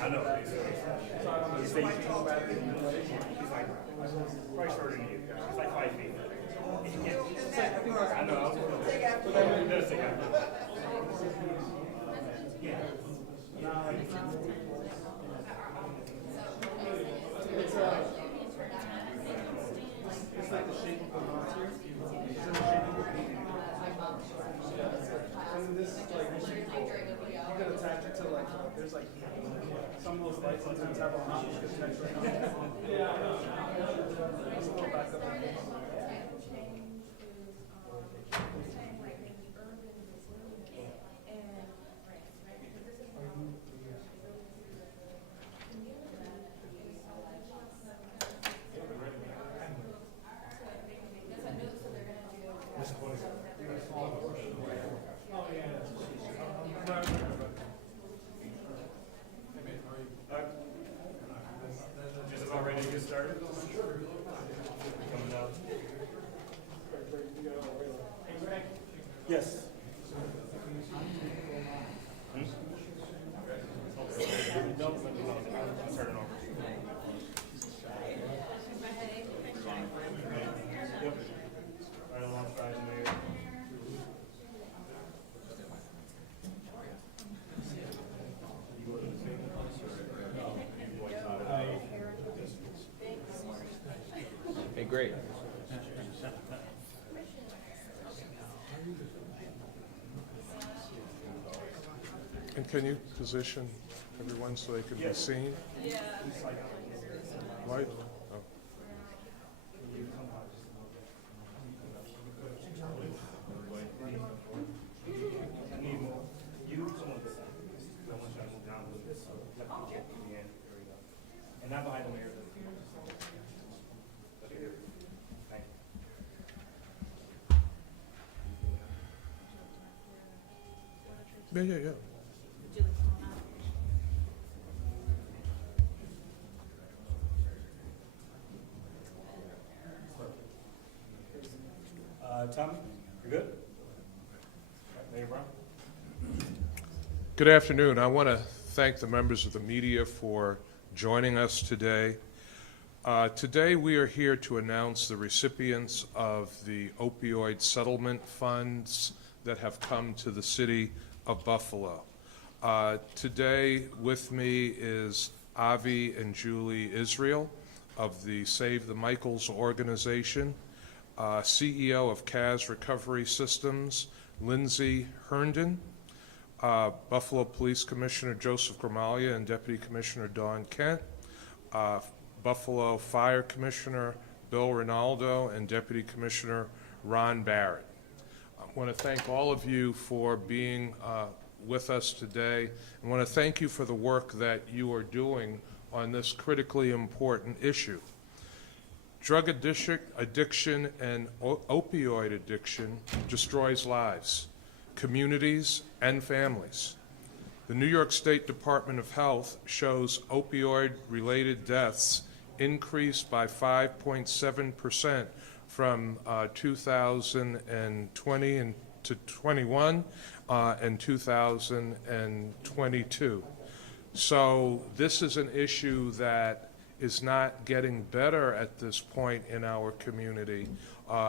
I know. He's like probably shorter than you. He's like 5 feet. I know. He does take after. Yeah. It's like the shape of the monster. And this is like you can attach it to like there's like some of those lights on the top of the mountain you can attach right now. Yeah, I know. It's a little back up. Just about ready to get started? Coming out. Yes. Yep. Right alongside the mayor. Hey, great. And can you position everyone so they can be seen? Yeah. Right? Oh. And not behind the mayor. Yeah. Tommy, you good? Mayor Brown? Good afternoon. I want to thank the members of the media for joining us today. Today we are here to announce the recipients of the opioid settlement funds that have come to the city of Buffalo. Today with me is Avi and Julie Israel of the Save the Michaels organization, CEO of CAS Recovery Systems, Lindsay Herndon, Buffalo Police Commissioner Joseph Gramaglia and Deputy Commissioner Dawn Kent, Buffalo Fire Commissioner Bill Rinaldo and Deputy Commissioner Ron Barrett. I want to thank all of you for being with us today. I want to thank you for the work that you are doing on this critically important issue. Drug addiction and opioid addiction destroys lives, communities, and families. The New York State Department of Health shows opioid-related deaths increased by 5.7% from 2020 to 21 and 2022. So this is an issue that is not getting better at this point in our community.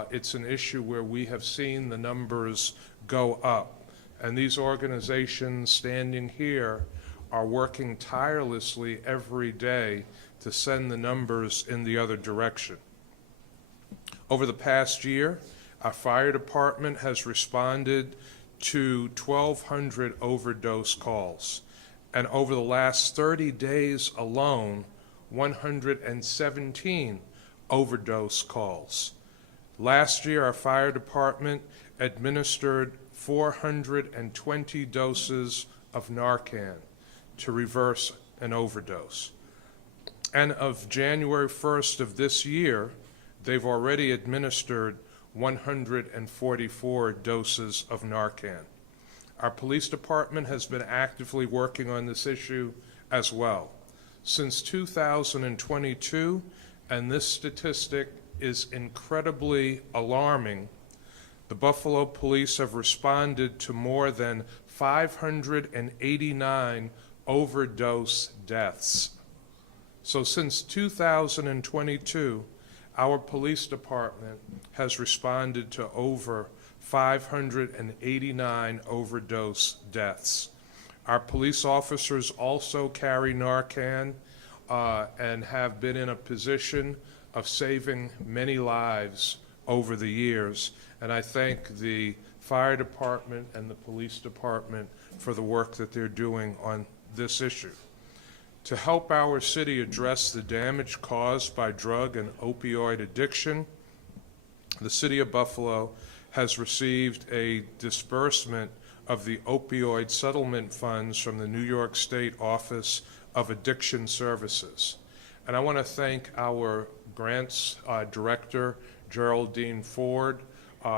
It's an issue where we have seen the numbers go up. And these organizations standing here are working tirelessly every day to send the numbers in the other direction. Over the past year, our fire department has responded to 1,200 overdose calls. And over the last 30 days alone, 117 overdose calls. Last year, our fire department administered 420 doses of Narcan to reverse an overdose. And of January 1st of this year, they've already administered 144 doses of Narcan. Our police department has been actively working on this issue as well. Since 2022, and this statistic is incredibly alarming, the Buffalo Police have responded to more than 589 overdose deaths. So since 2022, our police department has responded to over 589 overdose deaths. Our police officers also carry Narcan and have been in a position of saving many lives over the years. And I thank the fire department and the police department for the work that they're doing on this issue. To help our city address the damage caused by drug and opioid addiction, the City of Buffalo has received a disbursement of the opioid settlement funds from the New York State Office of Addiction Services. And I want to thank our grants director, Geraldine Ford,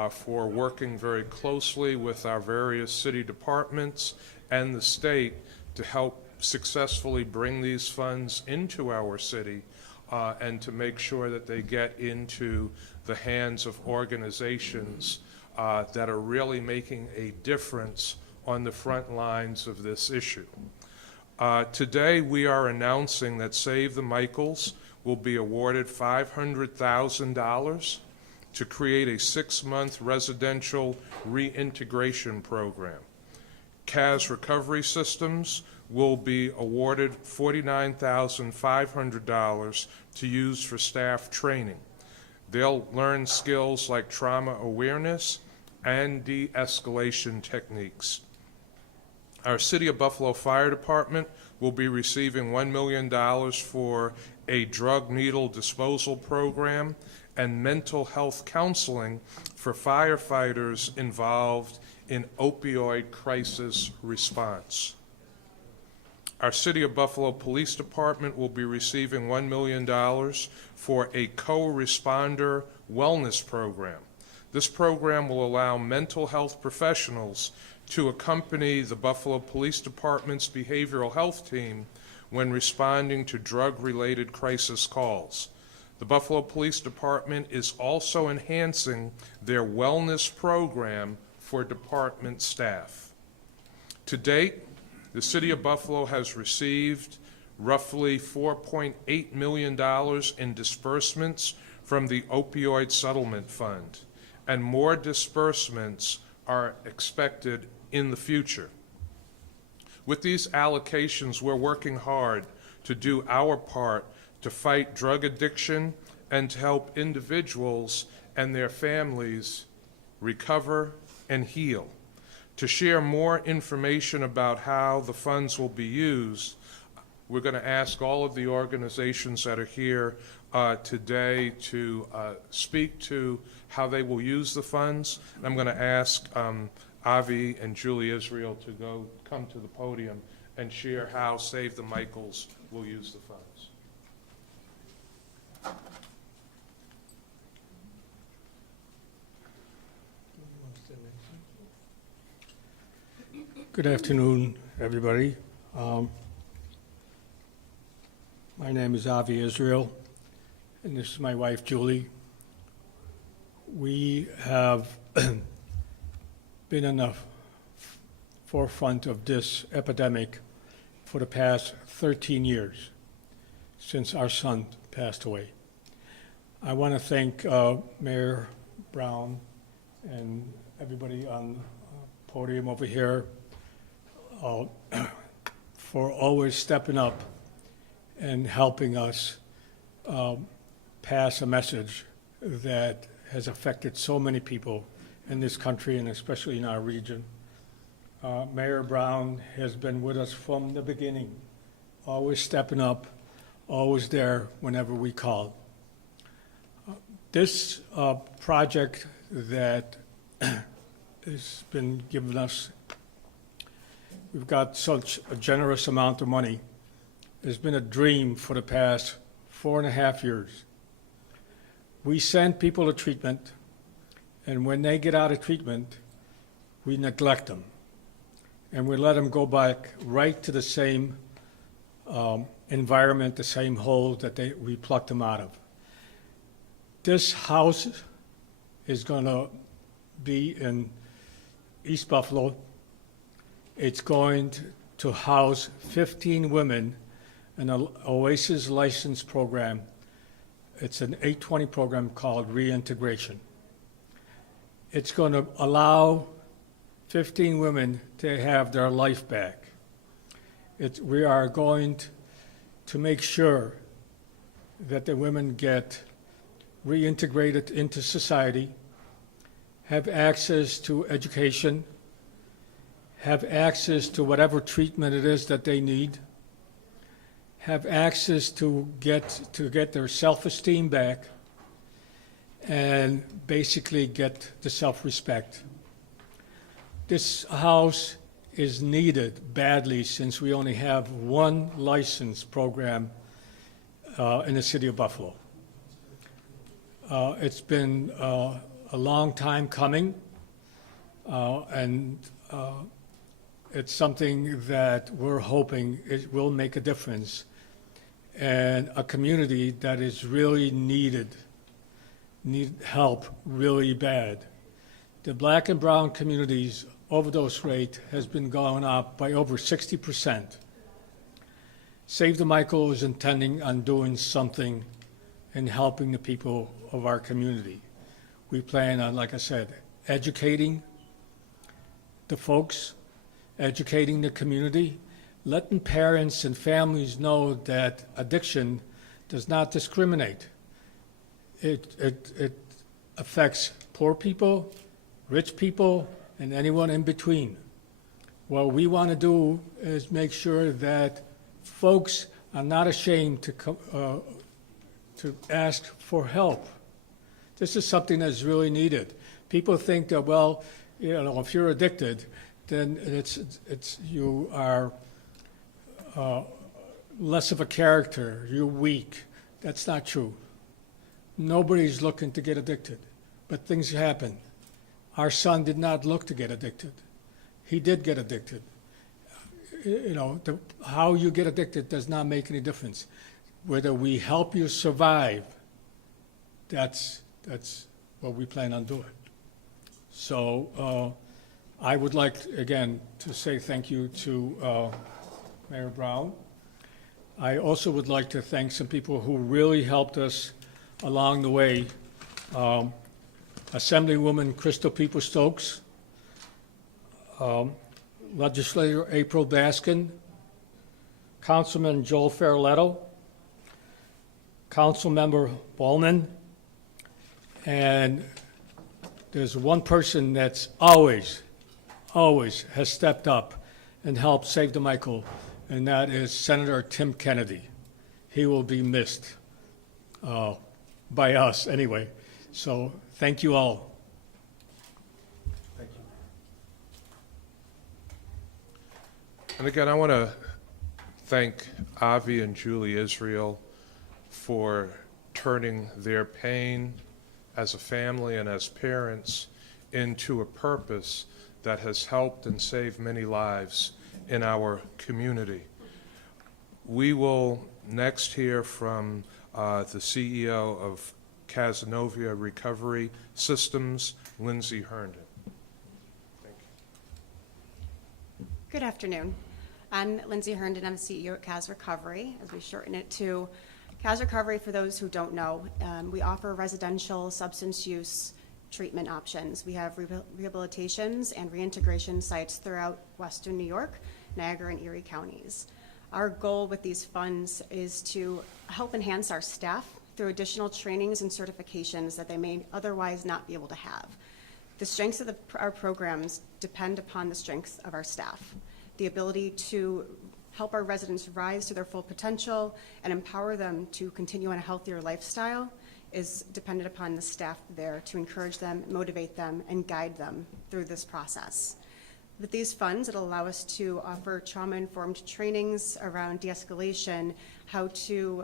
for working very closely with our various city departments and the state to help successfully bring these funds into our city and to make sure that they get into the hands of organizations that are really making a difference on the front lines of this issue. Today we are announcing that Save the Michaels will be awarded $500,000 to create a 6-month residential reintegration program. CAS Recovery Systems will be awarded $49,500 to use for staff training. They'll learn skills like trauma awareness and de-escalation techniques. Our City of Buffalo Fire Department will be receiving $1 million for a drug needle disposal program and mental health counseling for firefighters involved in opioid crisis response. Our City of Buffalo Police Department will be receiving $1 million for a co-responder wellness program. This program will allow mental health professionals to accompany the Buffalo Police Department's behavioral health team when responding to drug-related crisis calls. The Buffalo Police Department is also enhancing their wellness program for department staff. To date, the City of Buffalo has received roughly $4.8 million in disbursements from the Opioid Settlement Fund, and more disbursements are expected in the future. With these allocations, we're working hard to do our part to fight drug addiction and to help individuals and their families recover and heal. To share more information about how the funds will be used, we're going to ask all of the organizations that are here today to speak to how they will use the funds. And I'm going to ask Avi and Julie Israel to come to the podium and share how Save the Michaels will use the funds. Good afternoon, everybody. My name is Avi Israel, and this is my wife, Julie. We have been in the forefront of this epidemic for the past 13 years, since our son passed away. I want to thank Mayor Brown and everybody on the podium over here for always stepping up and helping us pass a message that has affected so many people in this country and especially in our region. Mayor Brown has been with us from the beginning, always stepping up, always there whenever we call. This project that has been given us, we've got such a generous amount of money. It's been a dream for the past 4.5 years. We send people to treatment, And when they get out of treatment, we neglect them. And we let them go back right to the same environment, the same hole that we plucked them out of. This house is going to be in East Buffalo. It's going to house 15 women in an OASIS license program. It's an 820 program called reintegration. It's going to allow 15 women to have their life back. We are going to make sure that the women get reintegrated into society, have access to education, have access to whatever treatment it is that they need, have access to get their self-esteem back, and basically get the self-respect. This house is needed badly since we only have one license program in the city of Buffalo. It's been a long time coming, and it's something that we're hoping it will make a difference in a community that is really need help really bad. The black and brown communities overdose rate has been going up by over 60%. Save the Michael is intending on doing something and helping the people of our community. We plan on, like I said, educating the folks, educating the community, letting parents and families know that addiction does not discriminate. It affects poor people, rich people, and anyone in between. What we want to do is make sure that folks are not ashamed to ask for help. This is something that's really needed. People think that, well, if you're addicted, then you are less of a character, you're weak. That's not true. Nobody's looking to get addicted, but things happen. Our son did not look to get addicted. He did get addicted. How you get addicted does not make any difference. Whether we help you survive, that's what we plan on doing. So I would like, again, to say thank you to Mayor Brown. I also would like to thank some people who really helped us along the way. Assemblywoman Crystal People-Stokes, Legislator April Baskin, Councilman Joel Ferroletto, Councilmember Ballman, and there's one person that's always has stepped up and helped save the Michael, and that is Senator Tim Kennedy. He will be missed by us anyway. So thank you all. Thank you. And again, I want to thank Avi and Julie Israel for turning their pain as a family and as parents into a purpose that has helped and saved many lives in our community. We will next hear from the CEO of Casanova Recovery Systems, Lindsay Herndon. Thank you. Good afternoon. I'm Lindsay Herndon. I'm the CEO at Cas Recovery, as we shorten it to. Cas Recovery, for those who don't know, we offer residential substance use treatment options. We have rehabilitations and reintegration sites throughout Western New York, Niagara, and Erie counties. Our goal with these funds is to help enhance our staff through additional trainings and certifications that they may otherwise not be able to have. The strengths of our programs depend upon the strengths of our staff. The ability to help our residents rise to their full potential and empower them to continue on a healthier lifestyle is dependent upon the staff there to encourage them, motivate them, and guide them through this process. With these funds, it'll allow us to offer trauma-informed trainings around de-escalation, how to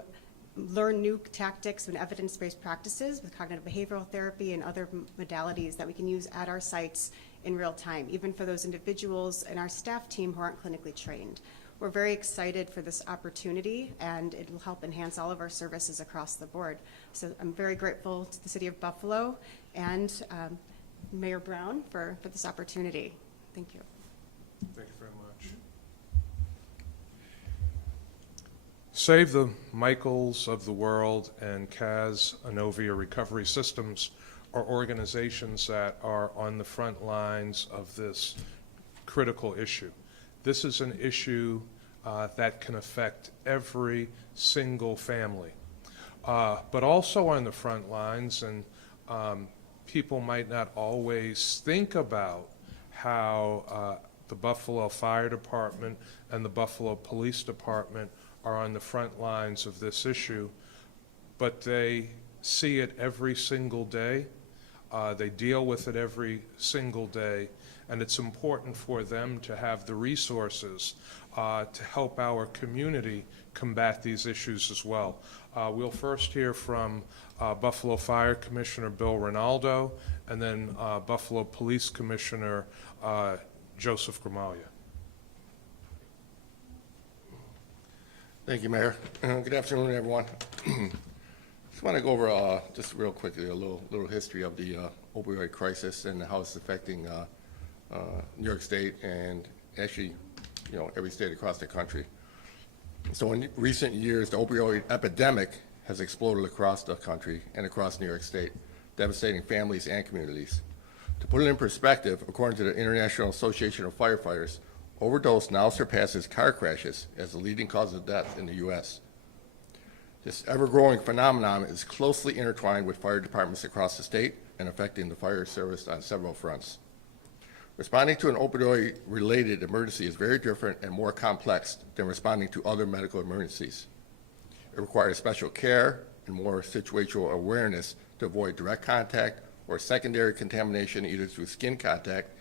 learn new tactics and evidence-based practices with cognitive behavioral therapy and other modalities that we can use at our sites in real time, even for those individuals and our staff team who aren't clinically trained. We're very excited for this opportunity, and it will help enhance all of our services across the board. So I'm very grateful to the City of Buffalo and Mayor Brown for this opportunity. Thank you. Thank you very much. Save the Michaels of the world and CAS Anovia Recovery Systems are organizations that are on the front lines of this critical issue. This is an issue that can affect every single family, but also on the front lines, and people might not always think about how the Buffalo Fire Department and the Buffalo Police Department are on the front lines of this issue, but they see it every single day. They deal with it every single day, and it's important for them to have the resources to help our community combat these issues as well. We'll first hear from Buffalo Fire Commissioner Bill Rinaldo, and then Buffalo Police Commissioner Joseph Gramaglia. Thank you, Mayor. Good afternoon, everyone. Just want to go over just real quickly a little history of the opioid crisis and how it's affecting New York State and actually, every state across the country. So in recent years, the opioid epidemic has exploded across the country and across New York State, devastating families and communities. To put it in perspective, according to the International Association of Firefighters, overdose now surpasses car crashes as the leading cause of death in the U.S. This ever-growing phenomenon is closely intertwined with fire departments across the state and affecting the fire service on several fronts. Responding to an opioid-related emergency is very different and more complex than responding to other medical emergencies. It requires special care and more situational awareness to avoid direct contact or secondary contamination either through skin contact,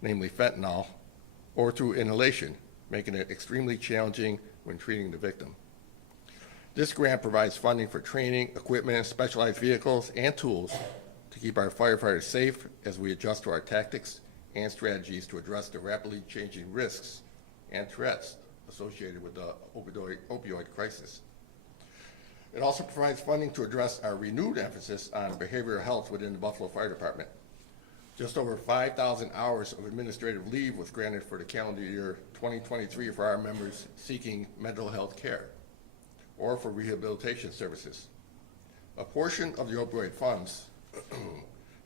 namely fentanyl, or through inhalation, making it extremely challenging when treating the victim. This grant provides funding for training, equipment, specialized vehicles, and tools to keep our firefighters safe as we adjust to our tactics and strategies to address the rapidly changing risks and threats associated with the opioid crisis. It also provides funding to address our renewed emphasis on behavioral health within the Buffalo Fire Department. Just over 5,000 hours of administrative leave was granted for the calendar year 2023 for our members seeking mental health care or for rehabilitation services. A portion of the opioid funds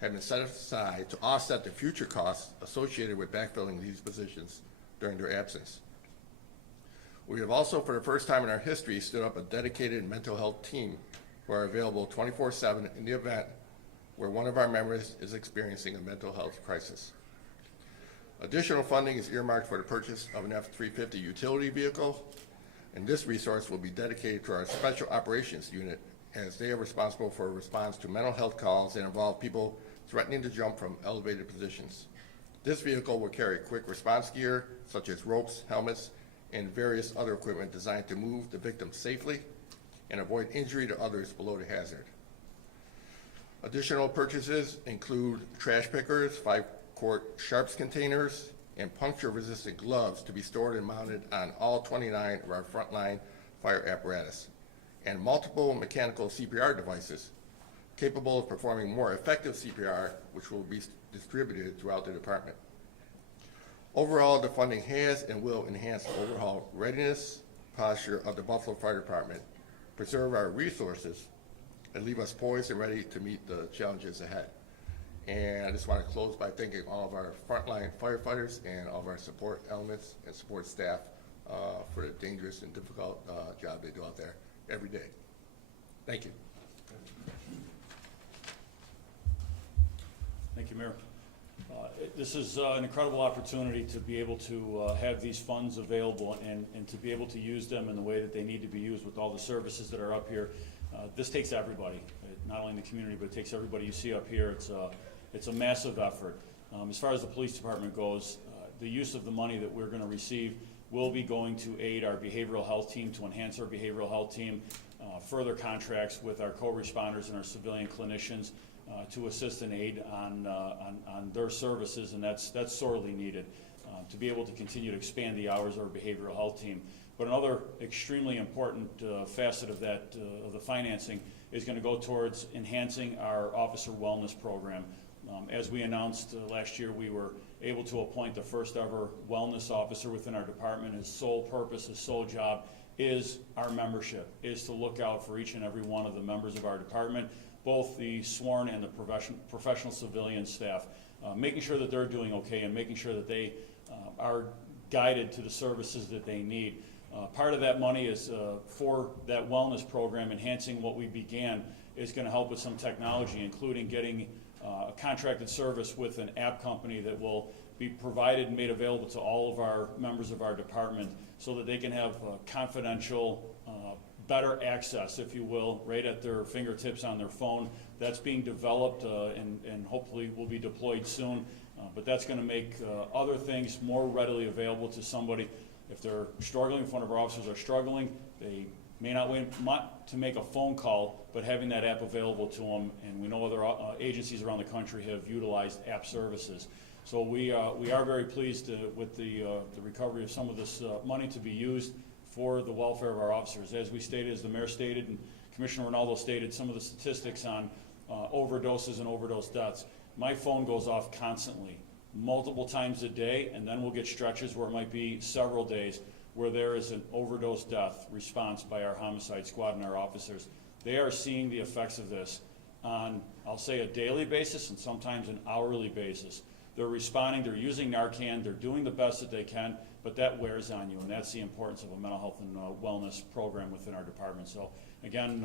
have been set aside to offset the future costs associated with backfilling these positions during their absence. We have also, for the first time in our history, stood up a dedicated mental health team who are available 24/7 in the event where one of our members is experiencing a mental health crisis. Additional funding is earmarked for the purchase of an F-350 utility vehicle, and this resource will be dedicated to our Special Operations Unit as they are responsible for a response to mental health calls that involve people threatening to jump from elevated positions. This vehicle will carry quick response gear, such as ropes, helmets, and various other equipment designed to move the victim safely and avoid injury to others below the hazard. Additional purchases include trash pickers, 5-quart sharps containers, and puncture-resistant gloves to be stored and mounted on all 29 of our frontline fire apparatus, and multiple mechanical CPR devices capable of performing more effective CPR, which will be distributed throughout the department. Overall, the funding has and will enhance the overall readiness posture of the Buffalo Fire Department, preserve our resources, and leave us poised and ready to meet the challenges ahead. And I just want to close by thanking all of our frontline firefighters and all of our support elements and support staff for the dangerous and difficult job they do out there every day. Thank you. Thank you, Mayor. This is an incredible opportunity to be able to have these funds available and to be able to use them in the way that they need to be used with all the services that are up here. This takes everybody, not only in the community, but it takes everybody you see up here. It's a massive effort. As far as the police department goes, the use of the money that we're going to receive will be going to aid our behavioral health team, to enhance our behavioral health team. further contracts with our co-responders and our civilian clinicians to assist and aid on their services, and that's sorely needed to be able to continue to expand the hours of our behavioral health team. But another extremely important facet of that, of the financing, is going to go towards enhancing our officer wellness program. As we announced last year, we were able to appoint the first ever wellness officer within our department. His sole purpose, his sole job is our membership, is to look out for each and every one of the members of our department, both the sworn and the professional civilian staff, making sure that they're doing okay and making sure that they are guided to the services that they need. Part of that money is for that wellness program. Enhancing what we began is going to help with some technology, including getting a contracted service with an app company that will be provided and made available to all of our members of our department so that they can have confidential, better access, if you will, right at their fingertips on their phone. That's being developed and hopefully will be deployed soon. But that's going to make other things more readily available to somebody. If they're struggling, if one of our officers are struggling, they may not want to make a phone call, but having that app available to them, and we know other agencies around the country have utilized app services. So we are very pleased with the recovery of some of this money to be used for the welfare of our officers. As we stated, as the mayor stated, and Commissioner Ronaldo stated, some of the statistics on overdoses and overdose deaths. My phone goes off constantly, multiple times a day, and then we'll get stretches where it might be several days where there is an overdose death response by our homicide squad and our officers. They are seeing the effects of this on, I'll say, a daily basis and sometimes an hourly basis. They're responding, they're using Narcan, they're doing the best that they can, but that wears on you, and that's the importance of a mental health and wellness program within our department. So again,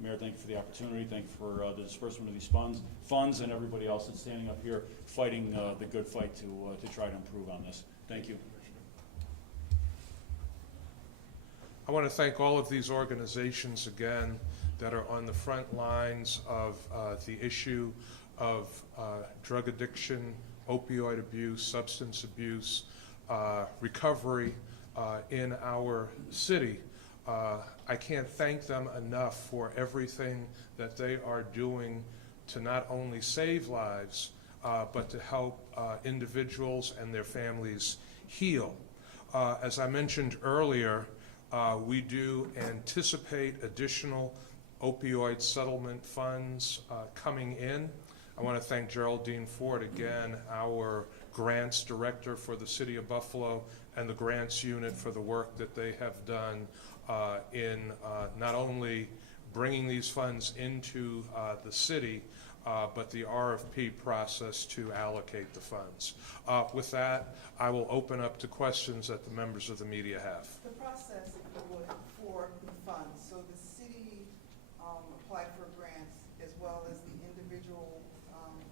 Mayor, thank you for the opportunity, thank you for the disbursement of these funds and everybody else that's standing up here fighting the good fight to try to improve on this. Thank you. I want to thank all of these organizations again that are on the front lines of the issue of drug addiction, opioid abuse, substance abuse, recovery in our city. I can't thank them enough for everything that they are doing to not only save lives, but to help individuals and their families heal. As I mentioned earlier, we do anticipate additional opioid settlement funds coming in. I want to thank Geraldine Ford again, our grants director for the City of Buffalo, and the grants unit for the work that they have done in not only bringing these funds into the city, but the RFP process to allocate the funds. With that, I will open up to questions that the members of the media have. The process, if you would, for the funds. So the city applied for grants as well as the individual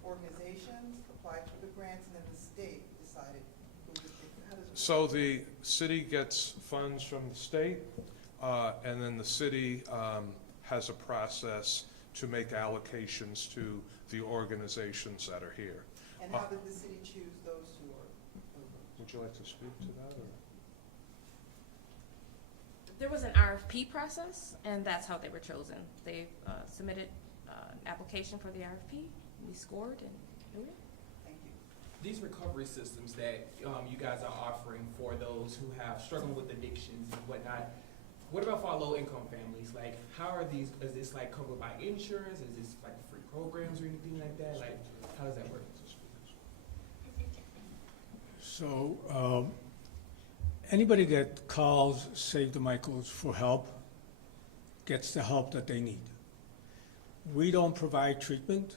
organizations applied for the grants, and then the state decided who would take it. How does it work? So the city gets funds from the state, and then the city has a process to make allocations to the organizations that are here. And how did the city choose those who are? Would you like to speak to that? Or? There was an RFP process, and that's how they were chosen. They submitted an application for the RFP, we scored, and here we are. Thank you. These recovery systems that you guys are offering for those who have struggled with addictions and whatnot, what about for our low-income families? Like, how are these, is this like covered by insurance? Is this like free programs or anything like that? Like, how does that work? So, anybody that calls Save the Michaels for help gets the help that they need. We don't provide treatment,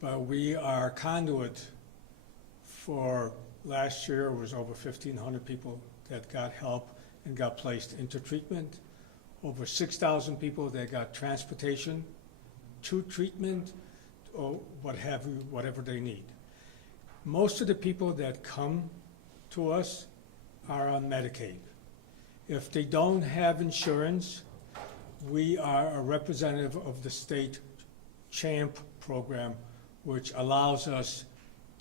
but we are conduit for last year. It was over 1,500 people that got help and got placed into treatment. Over 6,000 people that got transportation to treatment or what have you, whatever they need. Most of the people that come to us are on Medicaid. If they don't have insurance, we are a representative of the state CHAMP program, which allows us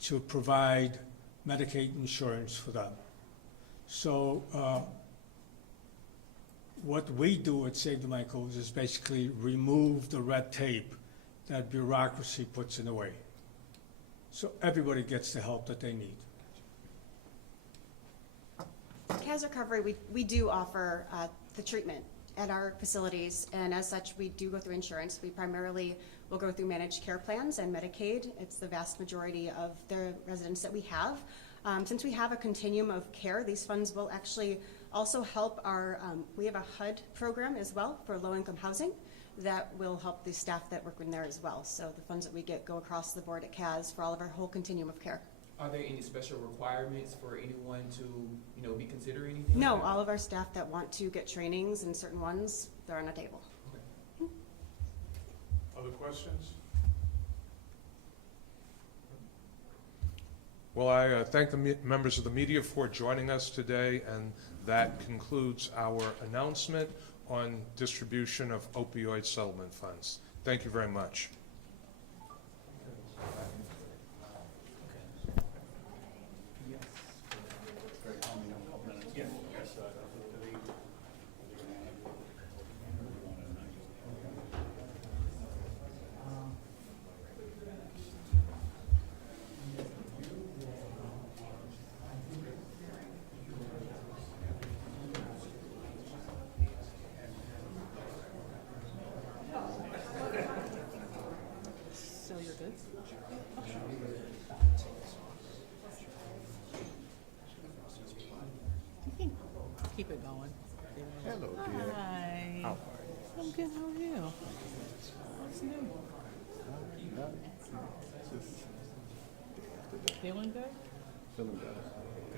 to provide Medicaid insurance for them. So what we do at Save the Michaels is basically remove the red tape that bureaucracy puts in the way. So everybody gets the help that they need. CAS Recovery, we do offer the treatment at our facilities, and as such, we do go through insurance. We primarily will go through managed care plans and Medicaid. It's the vast majority of the residents that we have. Since we have a continuum of care, these funds will actually also help our, we have a HUD program as well for low-income housing that will help the staff that work in there as well. So the funds that we get go across the board at CAS for all of our whole continuum of care. Are there any special requirements for anyone to, you know, be considered anything? No, like that? all of our staff that want to get trainings and certain ones, they're on a table. Other questions? Well, I thank the members of the media for joining us today, and that concludes our announcement on distribution of opioid settlement funds. Thank you very much. So you're good? You can keep it going. Hello, Hi. How are I'm good. How are you? What's new? Feeling good? Feeling better.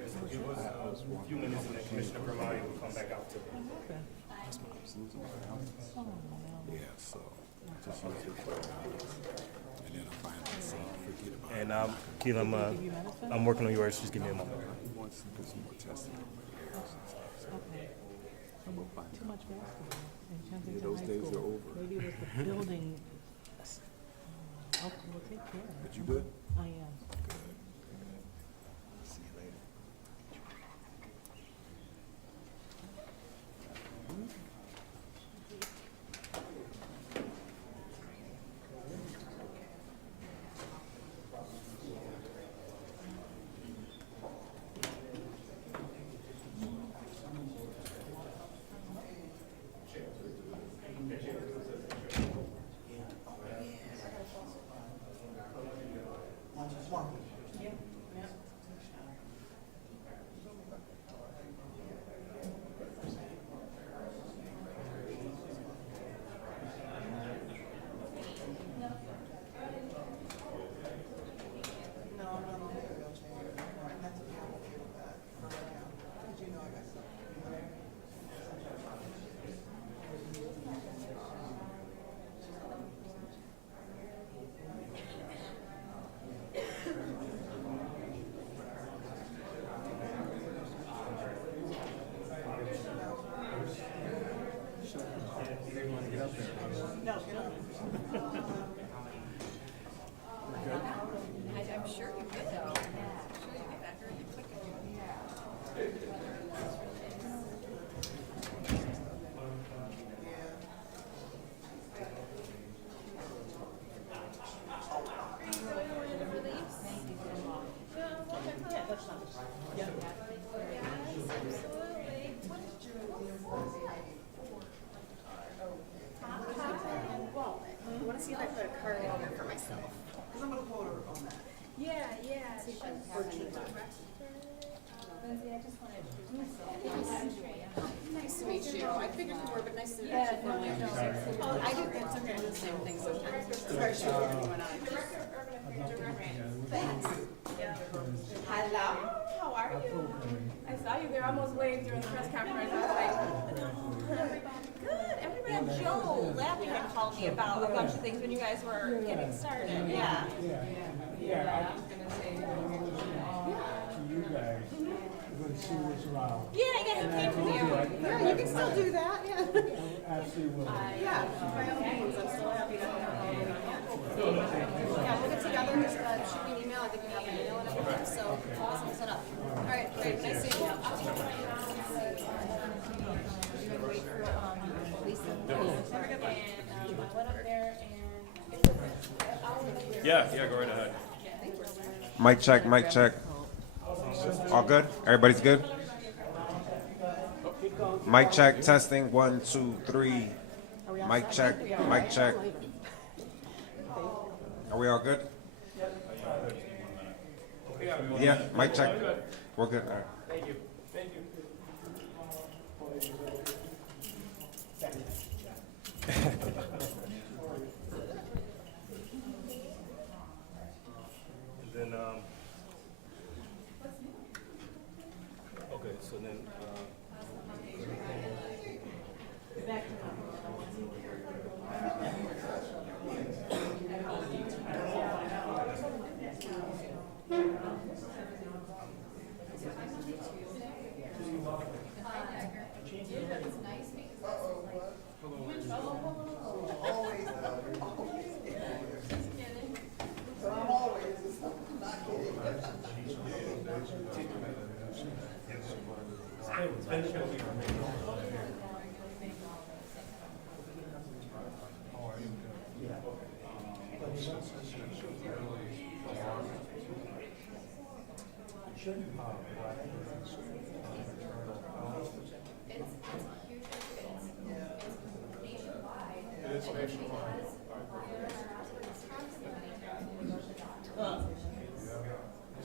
A few minutes and then Commissioner Gramani will come back out to me. Okay. Oh, no. Yeah, so just use it for and then I finally say forget about it. And Keela, Give you medicine? I'm working on yours. Just give me a moment. He wants to do some more testing on my ears and stuff. Okay. I'm gonna find Too much basketball in Kensington Yeah, those High days School. are over. Maybe it was the building. Okay, we'll take care. But you good? I am. See you later. I'm sure you could. I want to see if I put a card in here for myself. Because I'm gonna quote her on that. Yeah, yeah. See if I have any. Lindsay, I just want to introduce myself. Nice to meet you. I figured you were, but nice to meet you formally. Oh, I do, that's okay, I do the same thing sometimes, especially with everyone on. Thanks. Hello, how are you? I saw you there, almost waved during the press conference. I was like, good. Everybody, Joe Lappy had called me about a bunch of things when you guys were getting started. Yeah. Yeah, I was gonna say, to you guys, when she was around. Yeah, he came to me. Yeah, you can still do that, yeah. Absolutely will. Yeah, by all means, I'm still happy to have all of you. Yeah, we'll get together, just shoot me an email, I think you have an email and everything, so awesome, set up. All right, great, nice seeing you. Wait for Yeah, go right ahead. Mic check, mic check. All good? Everybody's good? Mic check, testing, 1, 2, 3. Mic check, mic check. Are we all good? Yeah, mic check. We're good. All right. Thank you. Thank you. And then, okay, so then,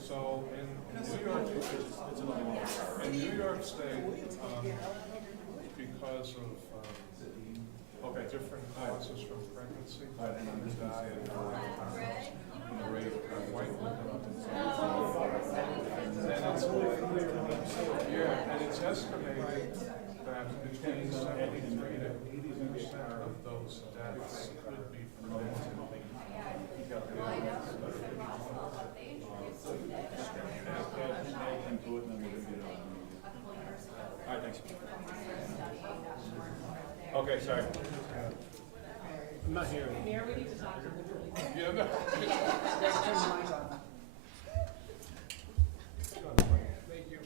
So in New York State, because of different causes from pregnancy, and diet, and the rate of white women, and it's estimated that between 73 to 80% of those deaths could be prevented. All right, thanks. Okay, sorry. I'm not hearing. Yeah, no. Thank you.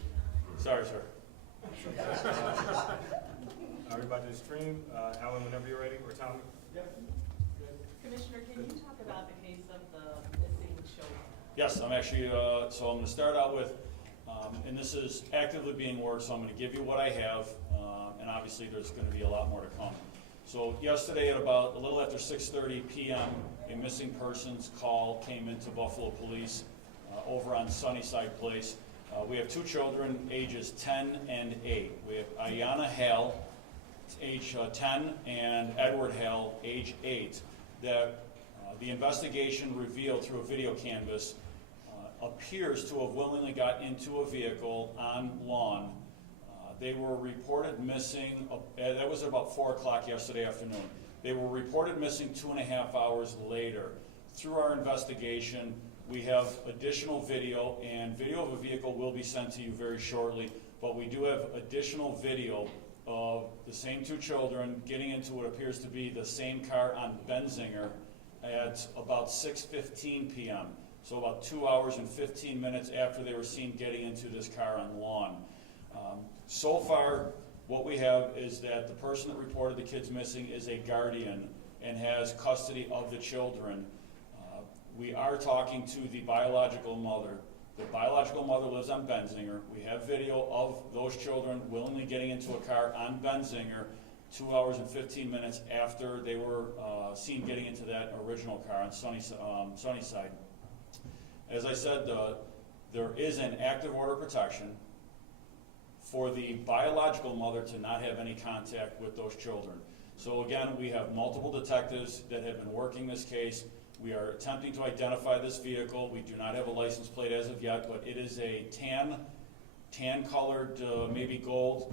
Sorry, sir. everybody to stream, Alan, whenever you're ready, or Tommy. Commissioner, can you talk about the case of the missing children? Yes, I'm actually, so I'm going to start out with, and this is actively being worked, so I'm going to give you what I have, and obviously there's going to be a lot more to come. So yesterday at about a little after 6:30 p.m., a missing persons call came into Buffalo Police over on Sunnyside Place. We have two children, ages 10 and 8. We have Ayanna Hale, age 10, and Edward Hale, age 8, that the investigation revealed through a video canvas appears to have willingly got into a vehicle on lawn. They were reported missing, that was about 4 o'clock yesterday afternoon. They were reported missing 2.5 hours later. Through our investigation, we have additional video, and video of a vehicle will be sent to you very shortly, but we do have additional video of the same two children getting into what appears to be the same car on Benzinger at about 6:15 p.m. So about 2 hours and 15 minutes after they were seen getting into this car on lawn. So far, what we have is that the person that reported the kids missing is a guardian and has custody of the children. We are talking to the biological mother. The biological mother lives on Benzinger. We have video of those children willingly getting into a car on Benzinger 2 hours and 15 minutes after they were seen getting into that original car on Sunnyside. As I said, there is an active order of protection for the biological mother to not have any contact with those children. So again, we have multiple detectives that have been working this case. We are attempting to identify this vehicle. We do not have a license plate as of yet, but it is a tan-colored, maybe gold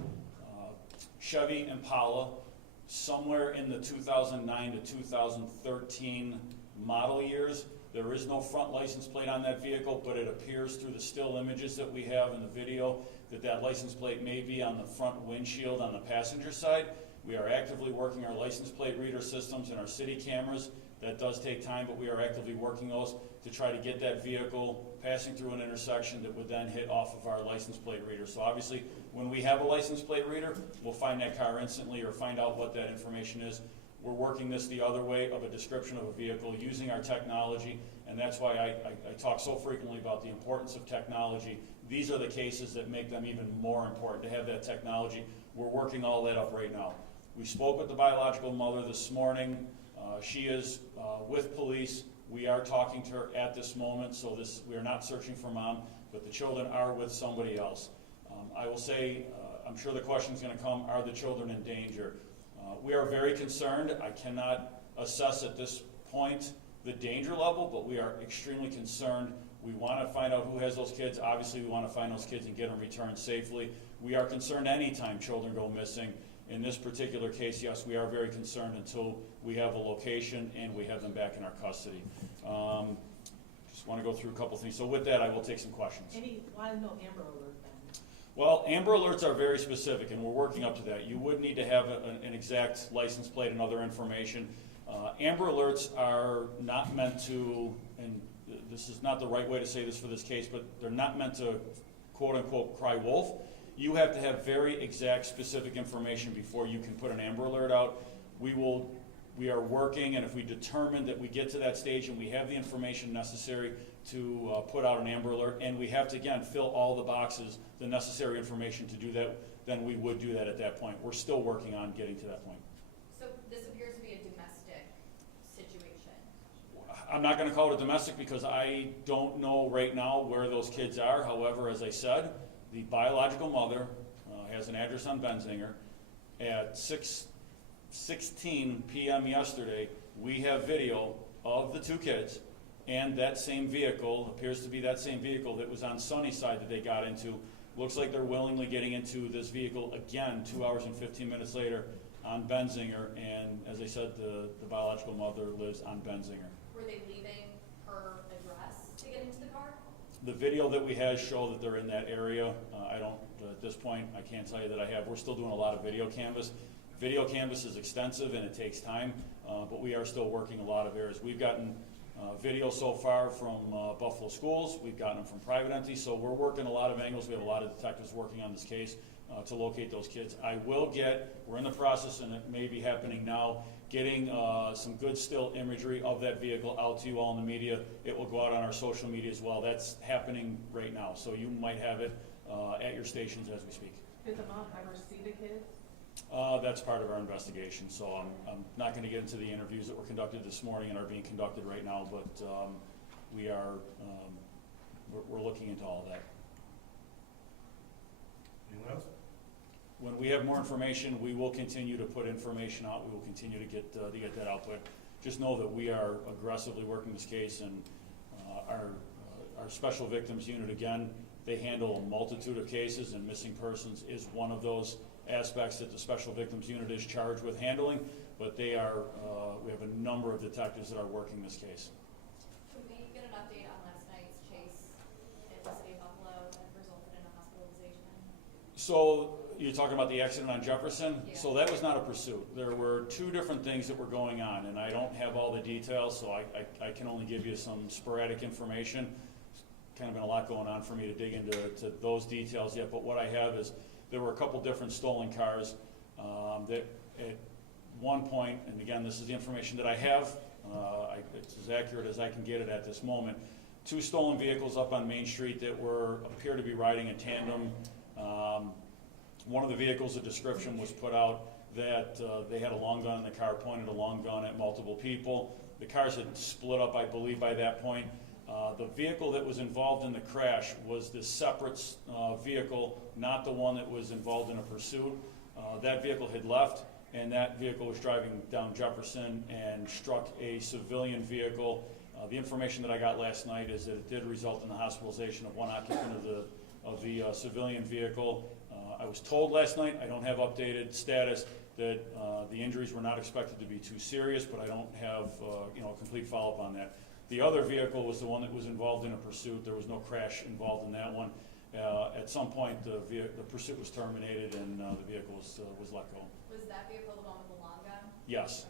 Chevy Impala, somewhere in the 2009 to 2013 model years. There is no front license plate on that vehicle, but it appears through the still images that we have in the video that license plate may be on the front windshield on the passenger side. We are actively working our license plate reader systems and our city cameras. That does take time, but we are actively working those to try to get that vehicle passing through an intersection that would then hit off of our license plate reader. So obviously, when we have a license plate reader, we'll find that car instantly or find out what that information is. We're working this the other way of a description of a vehicle using our technology, and and that's why I talk so frequently about the importance of technology. These are the cases that make them even more important, to have that technology. We're working all that up right now. We spoke with the biological mother this morning. She is with police. We are talking to her at this moment, so we are not searching for mom, but the children are with somebody else. I will say, I'm sure the question is going to come, are the children in danger? We are very concerned. I cannot assess at this point the danger level, but we are extremely concerned. We want to find out who has those kids. Obviously, we want to find those kids and get them returned safely. We are concerned anytime children go missing. In this particular case, yes, we are very concerned until we have a location and we have them back in our custody. Just want to go through a couple things. So with that, I will take some questions. Why no Amber Alert then? Well, Amber Alerts are very specific, and we're working up to that. You would need to have an exact license plate and other information. Amber Alerts are not meant to, and this is not the right way to say this for this case, but they're not meant to, quote-unquote, cry wolf. You have to have very exact, specific information before you can put an Amber Alert out. We are working, and if we determine that we get to that stage and we have the information necessary to put out an Amber Alert, and we have to, again, fill all the boxes, the necessary information to do that, then we would do that at that point. We're still working on getting to that point. So this appears to be a domestic situation. I'm not going to call it a domestic because I don't know right now where those kids are. However, as I said, the biological mother has an address on Benzinger. At 6:16 p.m. yesterday, we have video of the two kids and that same vehicle, appears to be that same vehicle that was on Sunnyside that they got into. Looks like they're willingly getting into this vehicle again 2 hours and 15 minutes later on Benzinger, and as I said, the biological mother lives on Benzinger. Were they leaving her address to get into the car? The video that we have show that they're in that area. I don't, at this point, I can't tell you that I have. We're still doing a lot of video canvas. Video canvas is extensive and it takes time, but we are still working a lot of areas. We've gotten video so far from Buffalo schools. We've gotten them from private entities, so we're working a lot of angles. We have a lot of detectives working on this case to locate those kids. We're in the process, and it may be happening now, getting some good still imagery of that vehicle out to you all in the media. It will go out on our social media as well. That's happening right now, so you might have it at your stations as we speak. Did the mom ever see the kids? That's part of our investigation, so I'm not going to get into the interviews that were conducted this morning and are being conducted right now, but we're looking into all of that. Anyone else? When we have more information, we will continue to put information out. We will continue to get that output. Just know that we are aggressively working this case, and our special victims unit, again, they handle a multitude of cases, and missing persons is one of those aspects that the special victims unit is charged with handling. But we have a number of detectives that are working this case. Can we get an update on last night's chase in the city of Buffalo that resulted in a hospitalization? So you're talking about the accident on Jefferson? Yeah. So that was not a pursuit. There were two different things that were going on, and I don't have all the details, so I can only give you some sporadic information. It's kind of been a lot going on for me to dig into those details yet, but what I have is there were a couple different stolen cars that at one point, and again, this is the information that I have, it's as accurate as I can get it at this moment, two stolen vehicles up on Main Street that appear to be riding in tandem. One of the vehicles, a description was put out that they had a long gun in the car, pointed a long gun at multiple people. The cars had split up, I believe, by that point. The vehicle that was involved in the crash was this separate vehicle, not the one that was involved in a pursuit. That vehicle had left, and that vehicle was driving down Jefferson and struck a civilian vehicle. The information that I got last night is that it did result in the hospitalization of one occupant of the civilian vehicle. I was told last night, I don't have updated status, that the injuries were not expected to be too serious, but I don't have a complete follow-up on that. The other vehicle was the one that was involved in a pursuit. There was no crash involved in that one. At some point, the pursuit was terminated and the vehicle was let go. Was that vehicle the one with the long gun? Yes.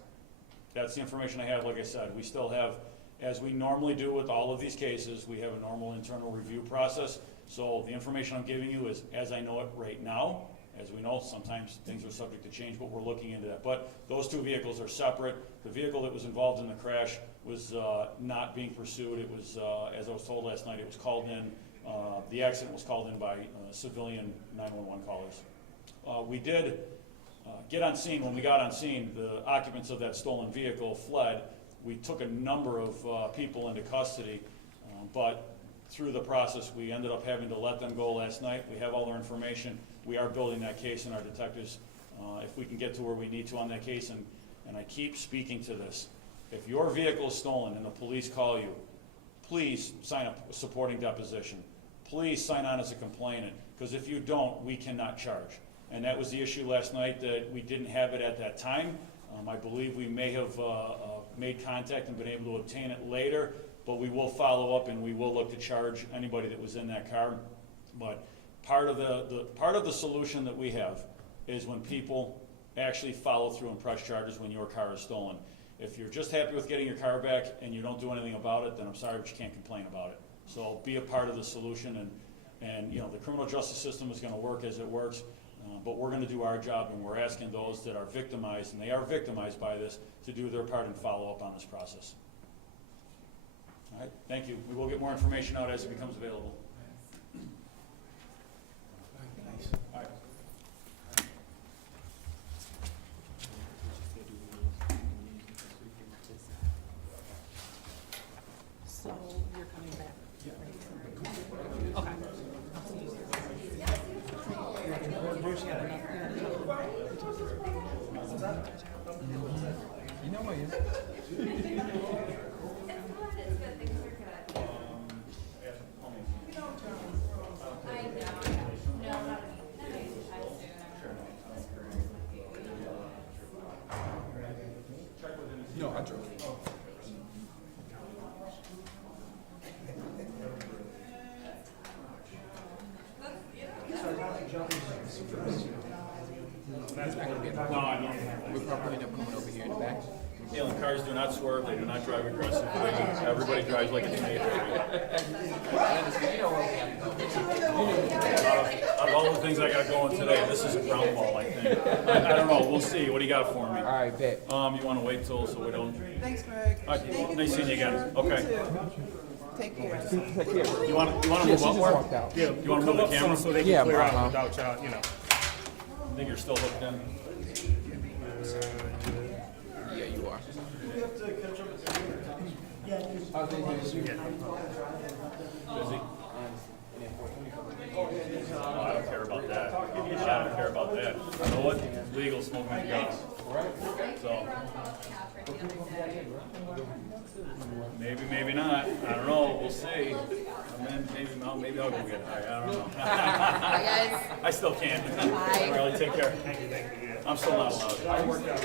That's the information I have. Like I said, we still have, as we normally do with all of these cases, we have a normal internal review process. So the information I'm giving you is as I know it right now. As we know, sometimes things are subject to change, but we're looking into that. But those two vehicles are separate. The vehicle that was involved in the crash was not being pursued. It was, as I was told last night, it was called in, the accident was called in by civilian 911 callers. We did get on scene. When we got on scene, the occupants of that stolen vehicle fled. We took a number of people into custody, but through the process, we ended up having to let them go last night. We have all their information. We are building that case, and our detectives, if we can get to where we need to on that case, and I keep speaking to this. If your vehicle is stolen and the police call you, please sign a supporting deposition. Please sign on as a complainant, because if you don't, we cannot charge. And that was the issue last night, that we didn't have it at that time. I believe we may have made contact and been able to obtain it later, but we will follow up and we will look to charge anybody that was in that car. But part of the solution that we have is when people actually follow through and press charges when your car is stolen. If you're just happy with getting your car back and you don't do anything about it, then I'm sorry, but you can't complain about it. So be a part of the solution, and you know, the criminal justice system is going to work as it works, but we're going to do our job, and we're asking those that are victimized, and they are victimized by this, to do their part and follow up on this process. All right, thank you. We will get more information out as it becomes available. All right. So you're coming back? Okay. You know what? No, I drove. No, I mean, We'll probably end up coming over here in the back. you know, the cars do not swerve, they do not drive aggressively. Everybody drives like a teenager. Out of all the things I got going today, this is a ground ball, I think. I don't know, we'll see. What do you got for me? All right, bet. You want to wait till, so we don't... Thanks, Greg. Nice seeing you again. Okay. Take care. You want to move up more? Yeah, You want to move the camera? so they can clear out without y'all, you know. I think you're still hooked in. Yeah, you are. Busy? Oh, I don't care about that. I don't care about that. You know what? It's legal smoking guns. So, maybe not. I don't know. We'll see. And then maybe I'll go get high. I don't know. Bye, guys. I still can't. Bye. Riley, take care. I'm still not allowed.